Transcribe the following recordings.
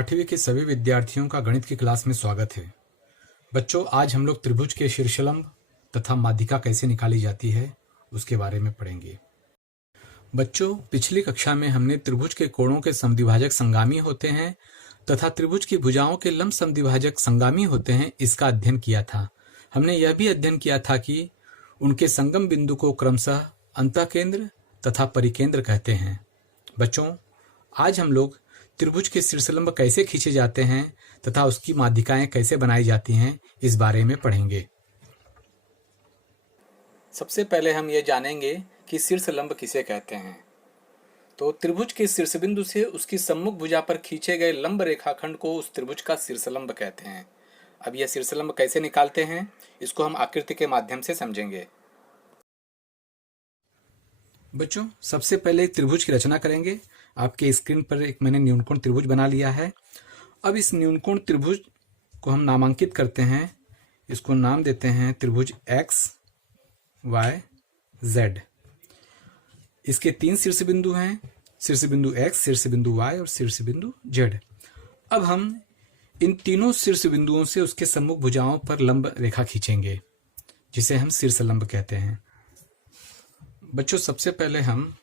8वीं के सभी विद्यार्थियों का गणित की क्लास में स्वागत है। बच्चों, आज हम लोग त्रिभुज के शीर्षलंब तथा माध्यिका कैसे निकाली जाती है उसके बारे में पढ़ेंगे। बच्चों, पिछली कक्षा में हमने त्रिभुज के कोणों के समद्विभाजक संगामी होते हैं तथा त्रिभुज की भुजाओं के लंब समद्विभाजक संगामी होते हैं, इसका अध्ययन किया था। हमने यह भी अध्ययन किया था कि उनके संगम बिंदु को क्रमशः अंतःकेंद्र तथा परिकेंद्र कहते हैं। बच्चों, आज हम लोग त्रिभुज के शीर्षलंब कैसे खींचे जाते हैं तथा उसकी माध्यिकाएं कैसे बनाई जाती हैं, इस बारे में पढ़ेंगे। सबसे पहले हम ये जानेंगे कि शीर्षलंब किसे कहते हैं। तो त्रिभुज के शीर्ष बिंदु से उसकी सम्मुख भुजा पर खींचे गए लंब रेखाखंड को उस त्रिभुज का शीर्षलंब कहते हैं। अब यह शीर्षलंब कैसे निकालते हैं, इसको हम आकृति के माध्यम से समझेंगे। बच्चों, सबसे पहले त्रिभुज की रचना करेंगे। आपके स्क्रीन पर एक मैंने न्यूनकोण त्रिभुज बना लिया है। अब इस न्यूनकोण त्रिभुज को हम नामांकित करते हैं। इसको नाम देते हैं त्रिभुज एक्स वाई जेड। इसके 3 शीर्ष बिंदु हैं, शीर्ष बिंदु एक्स, शीर्ष बिंदु वाई और शीर्ष बिंदु जेड। अब हम इन तीनों शीर्ष बिंदुओं से उसके सम्मुख भुजाओं पर लंब रेखा खींचेंगे, जिसे हम शीर्षलंब कहते हैं। बच्चों, सबसे पहले हम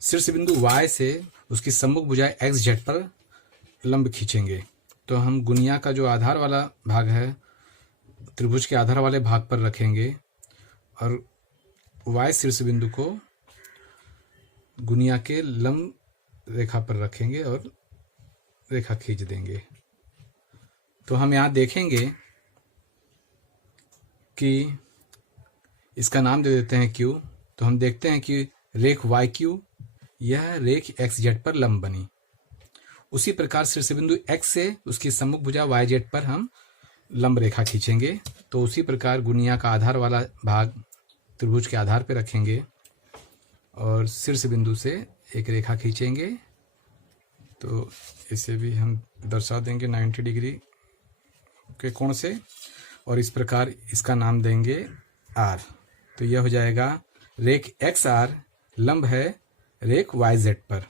शीर्ष बिंदु y से उसकी सम्मुख भुजा एक्स जेड पर लंब खींचेंगे। तो हम गुनिया का जो आधार वाला भाग है त्रिभुज के आधार वाले भाग पर रखेंगे और y शीर्ष बिंदु को गुनिया के लंब रेखा पर रखेंगे और रेखा खींच देंगे। तो हम यहाँ देखेंगे कि इसका नाम दे देते हैं Q। तो हम देखते हैं कि रेख वाई क्यू यह रेख एक्स जेड पर लंब बनी। उसी प्रकार शीर्ष बिंदु एक्स से उसकी सम्मुख भुजा वाई जेड पर हम लंब रेखा खींचेंगे। तो उसी प्रकार गुनिया का आधार वाला भाग त्रिभुज के आधार पर रखेंगे और शीर्ष बिंदु से एक रेखा खींचेंगे। तो इसे भी हम दर्शा देंगे 90 डिग्री के कोण से और इस प्रकार इसका नाम देंगे आर। तो यह हो जाएगा रेख एक्स आर लंब है रेख वाई जेड पर।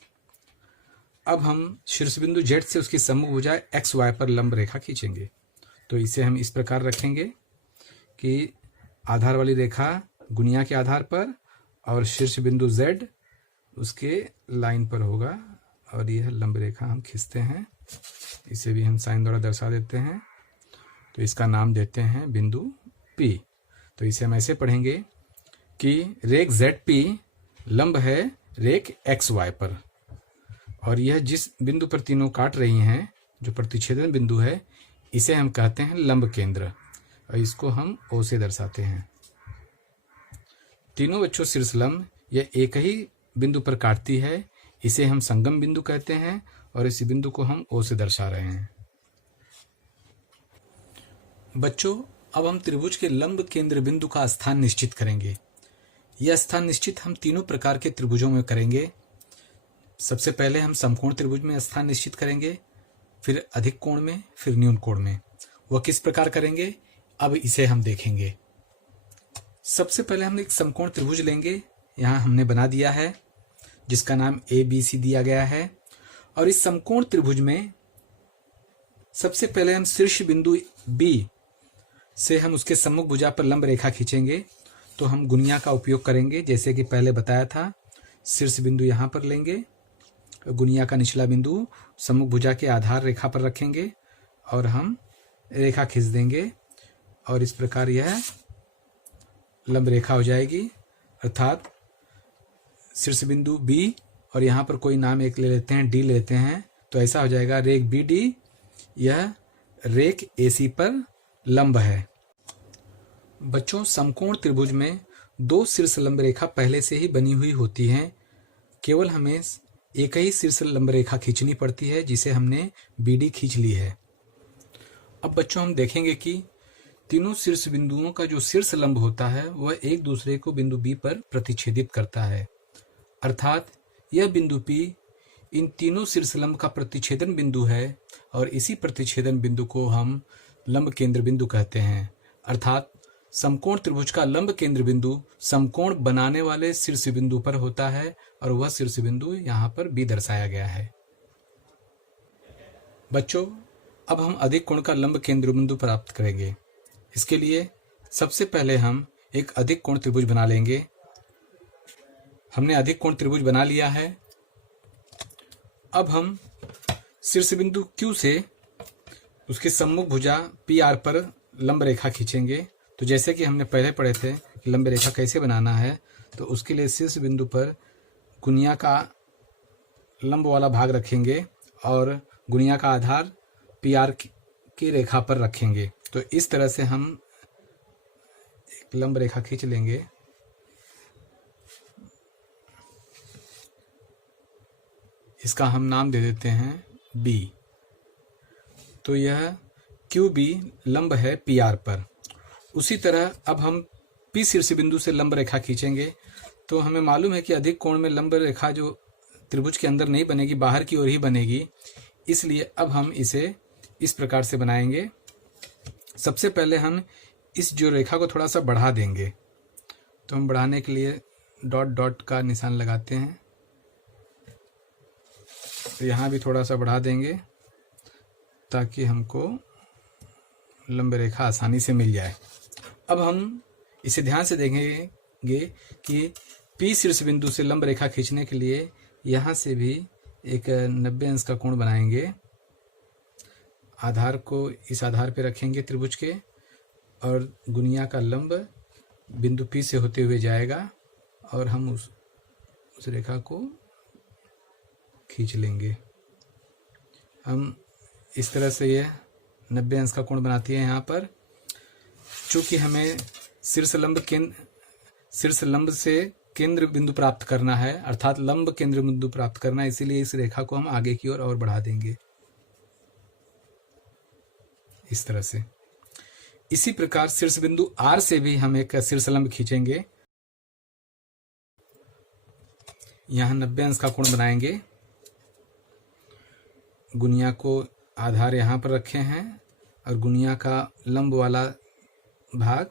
अब हम शीर्ष बिंदु जेड से उसकी सम्मुख भुजा एक्स वाई पर लंब रेखा खींचेंगे। तो इसे हम इस प्रकार रखेंगे कि आधार वाली रेखा गुनिया के आधार पर और शीर्ष बिंदु जेड उसके लाइन पर होगा और यह लंब रेखा हम खींचते हैं। इसे भी हम साइन द्वारा दर्शा देते हैं। तो इसका नाम देते हैं बिंदु पी। तो इसे हम ऐसे पढ़ेंगे कि रेख जेड पी लंब है रेख एक्स वाई पर और यह जिस बिंदु पर तीनों काट रही हैं, जो प्रतिच्छेदन बिंदु है, इसे हम कहते हैं लंब केंद्र और इसको हम ओ से दर्शाते हैं। तीनों बच्चों शीर्षलंब यह एक ही बिंदु पर काटती है, इसे हम संगम बिंदु कहते हैं और इसी बिंदु को हम ओ से दर्शा रहे हैं। बच्चों, अब हम त्रिभुज के लंब केंद्र बिंदु का स्थान निश्चित करेंगे। यह स्थान निश्चित हम तीनों प्रकार के त्रिभुजों में करेंगे। सबसे पहले हम समकोण त्रिभुज में स्थान निश्चित करेंगे, फिर अधिक कोण में, फिर न्यून कोण में। वह किस प्रकार करेंगे, अब इसे हम देखेंगे। सबसे पहले हम एक समकोण त्रिभुज लेंगे। यहाँ हमने बना दिया है, जिसका नाम ABC दिया गया है। और इस समकोण त्रिभुज में सबसे पहले हम शीर्ष बिंदु B से हम उसके सम्मुख भुजा पर लंब रेखा खींचेंगे। तो हम गुनिया का उपयोग करेंगे, जैसे कि पहले बताया था। शीर्ष बिंदु यहाँ पर लेंगे, गुनिया का निचला बिंदु सम्मुख भुजा के आधार रेखा पर रखेंगे और हम रेखा खींच देंगे और इस प्रकार यह लंब रेखा हो जाएगी। अर्थात शीर्ष बिंदु B और यहाँ पर कोई नाम एक ले लेते हैं, D लेते हैं। तो ऐसा हो जाएगा रेख BD यह रेख AC पर लंब है। बच्चों, समकोण त्रिभुज में 2 शीर्ष लंब रेखा पहले से ही बनी हुई होती हैं। केवल हमें एक ही शीर्ष लंब रेखा खींचनी पड़ती है, जिसे हमने BD खींच ली है। अब बच्चों, हम देखेंगे कि तीनों शीर्ष बिंदुओं का जो शीर्ष लंब होता है वह एक दूसरे को बिंदु B पर प्रतिच्छेदित करता है। अर्थात यह बिंदु P इन तीनों शीर्ष लंब का प्रतिच्छेदन बिंदु है और इसी प्रतिच्छेदन बिंदु को हम लंब केंद्र बिंदु कहते हैं। अर्थात समकोण त्रिभुज का लंब केंद्र बिंदु समकोण बनाने वाले शीर्ष बिंदु पर होता है और वह शीर्ष बिंदु यहाँ पर B दर्शाया गया है। बच्चों, अब हम अधिक कोण का लंब केंद्र बिंदु प्राप्त करेंगे। इसके लिए सबसे पहले हम एक अधिक कोण त्रिभुज बना लेंगे। हमने अधिक कोण त्रिभुज बना लिया है। अब हम शीर्ष बिंदु Q से उसके सम्मुख भुजा PR पर लंब रेखा खींचेंगे। तो जैसे कि हमने पहले पढ़े थे कि लंब रेखा कैसे बनाना है, तो उसके लिए शीर्ष बिंदु पर गुनिया का लंब वाला भाग रखेंगे और गुनिया का आधार PR की रेखा पर रखेंगे। तो इस तरह से हम एक लंब रेखा खींच लेंगे। इसका हम नाम दे देते हैं B। तो यह QB लंब है PR पर। उसी तरह अब हम P शीर्ष बिंदु से लंब रेखा खींचेंगे। तो हमें मालूम है कि अधिक कोण में लंब रेखा जो त्रिभुज के अंदर नहीं बनेगी, बाहर की ओर ही बनेगी। इसलिए अब हम इसे इस प्रकार से बनाएंगे। सबसे पहले हम इस जो रेखा को थोड़ा सा बढ़ा देंगे। तो हम बढ़ाने के लिए डॉट डॉट का निशान लगाते हैं। तो यहाँ भी थोड़ा सा बढ़ा देंगे ताकि हमको लंब रेखा आसानी से मिल जाए। अब हम इसे ध्यान से देखेंगे कि P शीर्ष बिंदु से लंब रेखा खींचने के लिए यहाँ से भी एक 90 अंश का कोण बनाएंगे। आधार को इस आधार पे रखेंगे त्रिभुज के, और गुनिया का लंब बिंदु P से होते हुए जाएगा और हम उस रेखा को खींच लेंगे। हम इस तरह से ये 90 अंश का कोण बनाती है यहाँ पर। चूँकि हमें शीर्ष लंब से केंद्र बिंदु प्राप्त करना है, अर्थात लंब केंद्र बिंदु प्राप्त करना है, इसीलिए इस रेखा को हम आगे की ओर और बढ़ा देंगे इस तरह से। इसी प्रकार शीर्ष बिंदु R से भी हम एक शीर्ष लंब खींचेंगे। यहाँ 90 अंश का कोण बनाएंगे। गुनिया को आधार यहाँ पर रखे हैं और गुनिया का लंब वाला भाग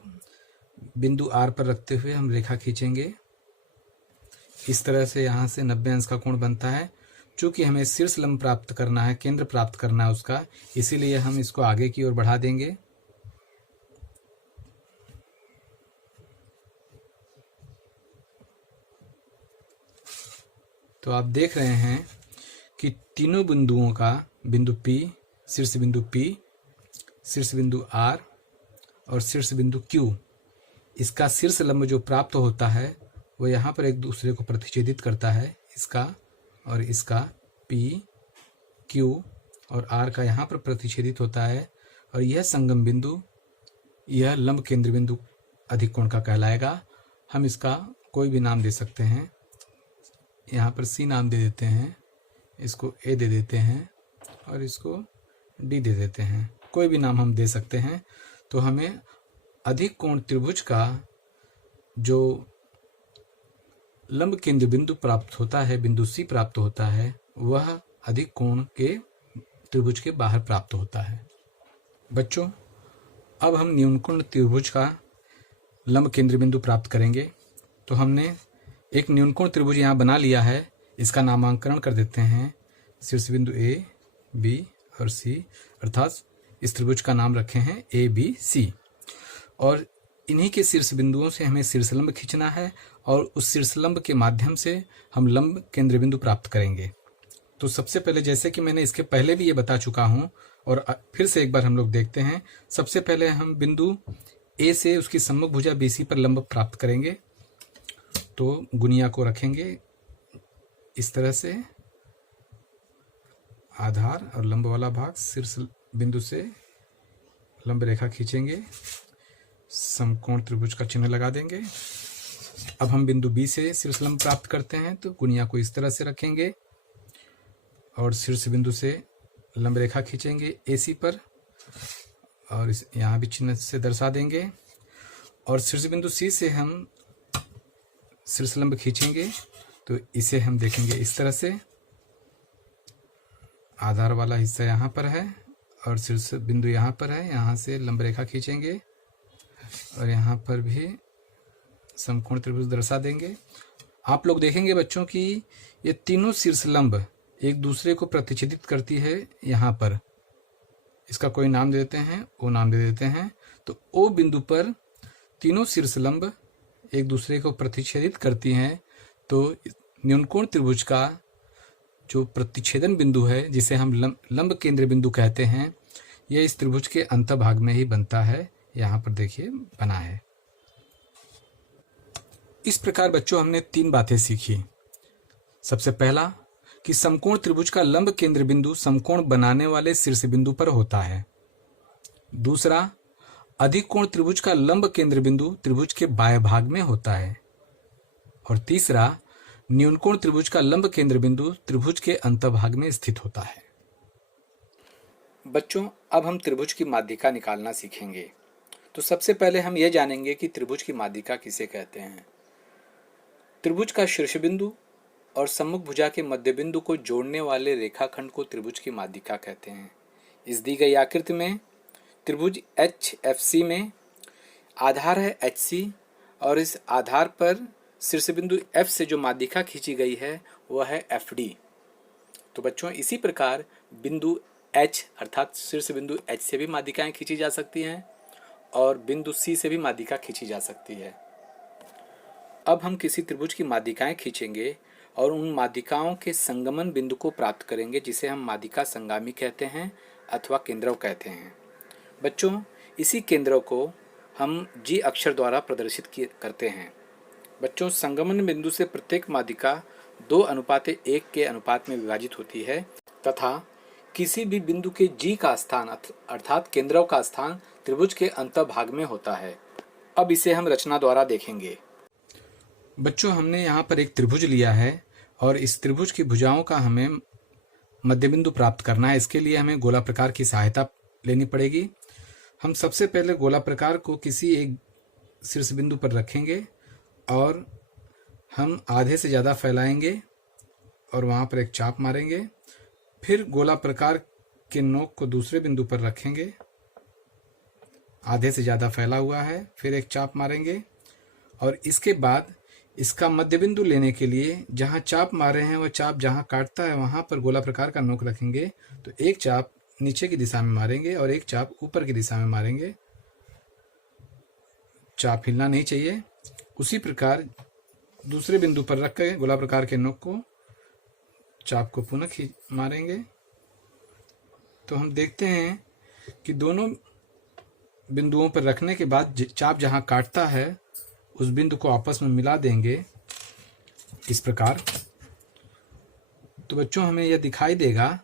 बिंदु R पर रखते हुए हम रेखा खींचेंगे। इस तरह से यहाँ से 90 अंश का कोण बनता है। चूँकि हमें शीर्ष लंब प्राप्त करना है, केंद्र प्राप्त करना है उसका, इसीलिए हम इसको आगे की ओर बढ़ा देंगे। तो आप देख रहे हैं कि तीनों बिंदुओं का, बिंदु P, शीर्ष बिंदु P, शीर्ष बिंदु R और शीर्ष बिंदु Q, इसका शीर्ष लंब जो प्राप्त होता है वो यहाँ पर एक दूसरे को प्रतिच्छेदित करता है। इसका और इसका P, Q और R का यहाँ पर प्रतिच्छेदित होता है, और यह संगम बिंदु, यह लंब केंद्र बिंदु अधिक कोण का कहलाएगा। हम इसका कोई भी नाम दे सकते हैं। यहाँ पर C नाम दे देते हैं, इसको A दे देते हैं और इसको D दे देते हैं। कोई भी नाम हम दे सकते हैं। तो हमें अधिक कोण त्रिभुज का जो लंब केंद्र बिंदु प्राप्त होता है, बिंदु C प्राप्त होता है, वह अधिक कोण के त्रिभुज के बाहर प्राप्त होता है। बच्चों, अब हम न्यूनकोण त्रिभुज का लंब केंद्र बिंदु प्राप्त करेंगे। तो हमने एक न्यूनकोण त्रिभुज यहाँ बना लिया है। इसका नामांकन कर देते हैं शीर्ष बिंदु A, B और C, अर्थात इस त्रिभुज का नाम रखे हैं ABC। और इन्हीं के शीर्ष बिंदुओं से हमें शीर्ष लंब खींचना है और उस शीर्ष लंब के माध्यम से हम लंब केंद्र बिंदु प्राप्त करेंगे। तो सबसे पहले, जैसे कि मैंने इसके पहले भी ये बता चुका हूँ और फिर से एक बार हम लोग देखते हैं। सबसे पहले हम बिंदु A से उसकी सम्मुख भुजा BC पर लंब प्राप्त करेंगे। तो गुनिया को रखेंगे इस तरह से, आधार और लंब वाला भाग शीर्ष बिंदु से लंब रेखा खींचेंगे, समकोण त्रिभुज का चिन्ह लगा देंगे। अब हम बिंदु B से शीर्ष लंब प्राप्त करते हैं। तो गुनिया को इस तरह से रखेंगे और शीर्ष बिंदु से लंब रेखा खींचेंगे AC पर, और इस यहाँ भी चिन्ह से दर्शा देंगे। और शीर्ष बिंदु C से हम शीर्ष लंब खींचेंगे। तो इसे हम देखेंगे इस तरह से, आधार वाला हिस्सा यहाँ पर है और शीर्ष बिंदु यहाँ पर है। यहाँ से लंब रेखा खींचेंगे और यहाँ पर भी समकोण त्रिभुज दर्शा देंगे। आप लोग देखेंगे बच्चों कि ये तीनों शीर्ष लंब एक दूसरे को प्रतिच्छेदित करती है यहाँ पर, इसका कोई नाम दे देते हैं, ओ नाम दे देते हैं। तो ओ बिंदु पर तीनों शीर्षलंब एक दूसरे को प्रतिच्छेदित करती हैं। तो न्यूनकोण त्रिभुज का जो प्रतिच्छेदन बिंदु है, जिसे हम लंब केंद्र बिंदु कहते हैं, यह इस त्रिभुज के अंतभाग में ही बनता है। यहाँ पर देखिए बना है। इस प्रकार बच्चों हमने 3 बातें सीखी। सबसे पहला कि समकोण त्रिभुज का लंब केंद्र बिंदु समकोण बनाने वाले शीर्ष बिंदु पर होता है। दूसरा, अधिक कोण त्रिभुज का लंब केंद्र बिंदु त्रिभुज के बाह्य भाग में होता है। और तीसरा, न्यूनकोण त्रिभुज का लंब केंद्र बिंदु त्रिभुज के अंतभाग में स्थित होता है। बच्चों, अब हम त्रिभुज की माध्यिका निकालना सीखेंगे। तो सबसे पहले हम यह जानेंगे कि त्रिभुज की माध्यिका किसे कहते हैं। त्रिभुज का शीर्ष बिंदु और सम्मुख भुजा के मध्य बिंदु को जोड़ने वाले रेखाखंड को त्रिभुज की माध्यिका कहते हैं। इस दी गई आकृति में त्रिभुज HFC में आधार है HC और इस आधार पर शीर्ष बिंदु F से जो माध्यिका खींची गई है वह है FD। तो बच्चों, इसी प्रकार बिंदु H अर्थात शीर्ष बिंदु H से भी माध्यिकाएं खींची जा सकती हैं और बिंदु C से भी माध्यिका खींची जा सकती है। अब हम किसी त्रिभुज की माध्यिकाएं खींचेंगे और उन माध्यिकाओं के संगमन बिंदु को प्राप्त करेंगे, जिसे हम माध्यिका संगामी कहते हैं अथवा केंद्रक कहते हैं। बच्चों, इसी केंद्रों को हम G अक्षर द्वारा प्रदर्शित करते हैं। बच्चों, संगमन बिंदु से प्रत्येक माध्यिका 2:1 के अनुपात में विभाजित होती है तथा किसी भी बिंदु के G का स्थान अर्थात केंद्रों का स्थान त्रिभुज के अंतभाग में होता है। अब इसे हम रचना द्वारा देखेंगे। बच्चों, हमने यहाँ पर एक त्रिभुज लिया है और इस त्रिभुज की भुजाओं का हमें मध्यबिंदु प्राप्त करना है। इसके लिए हमें गोला प्रकार की सहायता लेनी पड़ेगी। हम सबसे पहले गोला प्रकार को किसी एक शीर्ष बिंदु पर रखेंगे और हम आधे से ज़्यादा फैलाएंगे और वहाँ पर एक चाप मारेंगे। फिर गोला प्रकार के नोक को दूसरे बिंदु पर रखेंगे, आधे से ज़्यादा फैला हुआ है, फिर एक चाप मारेंगे और इसके बाद इसका मध्य बिंदु लेने के लिए जहाँ चाप मारे हैं वह चाप जहाँ काटता है वहाँ पर गोला प्रकार का नोक रखेंगे। तो एक चाप नीचे की दिशा में मारेंगे और एक चाप ऊपर की दिशा में मारेंगे। चाप हिलना नहीं चाहिए। उसी प्रकार दूसरे बिंदु पर रख कर गोला प्रकार के नोक को चाप को पुनः मारेंगे। तो हम देखते हैं कि दोनों बिंदुओं पर रखने के बाद चाप जहाँ काटता है उस बिंदु को आपस में मिला देंगे इस प्रकार। तो बच्चों, हमें यह दिखाई देगा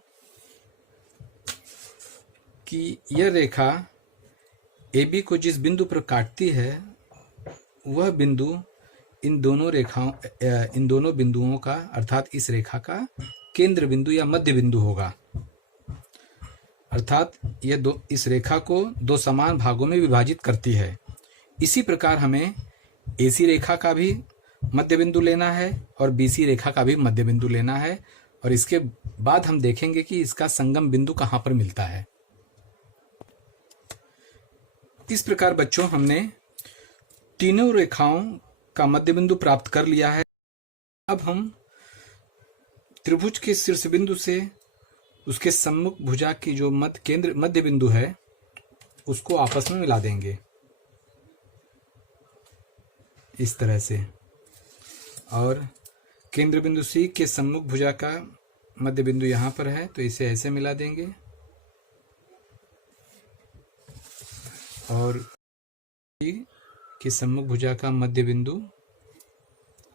कि यह रेखा AB को जिस बिंदु पर काटती है वह बिंदु इन दोनों बिंदुओं का अर्थात इस रेखा का केंद्र बिंदु या मध्य बिंदु होगा। अर्थात यह इस रेखा को 2 समान भागों में विभाजित करती है। इसी प्रकार हमें AC रेखा का भी मध्य बिंदु लेना है और BC रेखा का भी मध्य बिंदु लेना है और इसके बाद हम देखेंगे कि इसका संगम बिंदु कहाँ पर मिलता है। इस प्रकार बच्चों, हमने तीनों रेखाओं का मध्य बिंदु प्राप्त कर लिया है। अब हम त्रिभुज के शीर्ष बिंदु से उसके सम्मुख भुजा की जो मध्य बिंदु है उसको आपस में मिला देंगे इस तरह से। और केंद्र बिंदु C के सम्मुख भुजा का मध्य बिंदु यहाँ पर है तो इसे ऐसे मिला देंगे और C के सम्मुख भुजा का मध्य बिंदु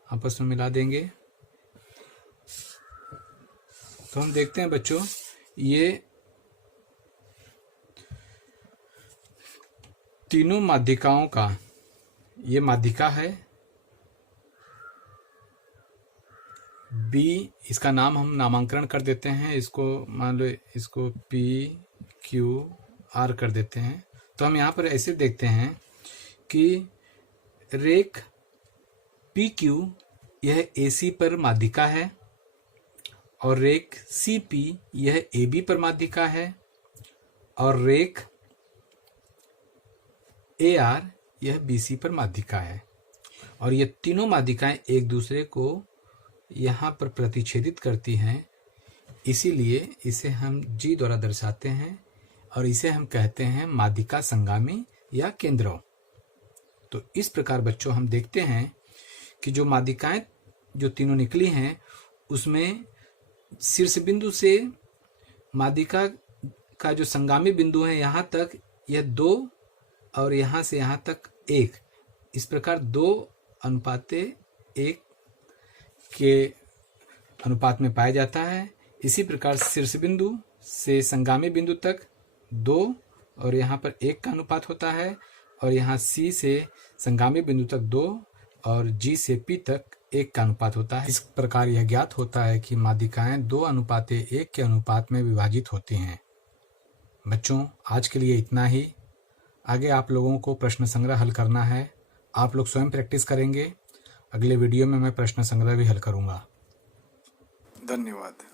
आपस में मिला देंगे। तो हम देखते हैं बच्चों, ये तीनों माध्यिकाओं का ये माध्यिका है B। इसका नाम हम नामांकरण कर देते हैं, इसको मान लो इसको PQR कर देते हैं। तो हम यहाँ पर ऐसे देखते हैं कि रेख PQ यह AC पर माध्यिका है और रेख CP यह AB पर माध्यिका है और रेख AR यह BC पर माध्यिका है। और ये तीनों माध्यिकाएं एक दूसरे को यहाँ पर प्रतिच्छेदित करती हैं, इसीलिए इसे हम G द्वारा दर्शाते हैं और इसे हम कहते हैं मादिका संगामी या केंद्रव। तो इस प्रकार बच्चों हम देखते हैं कि जो मादिकाएं जो तीनों निकली हैं उसमें शीर्ष बिंदु से मादिका का जो संगामी बिंदु है यहाँ तक यह 2 और यहाँ से यहाँ तक 1, इस प्रकार 2:1 के अनुपात में पाया जाता है। इसी प्रकार शीर्ष बिंदु से संगामी बिंदु तक 2 और यहाँ पर 1 का अनुपात होता है, और यहाँ C से संगामी बिंदु तक 2 और G से P तक 1 का अनुपात होता है। इस प्रकार यह ज्ञात होता है कि मादिकाएं 2:1 के अनुपात में विभाजित होती हैं। बच्चों, आज के लिए इतना ही। आगे आप लोगों को प्रश्न संग्रह हल करना है। आप लोग स्वयं प्रैक्टिस करेंगे। अगले वीडियो में मैं प्रश्न संग्रह भी हल करूँगा। धन्यवाद।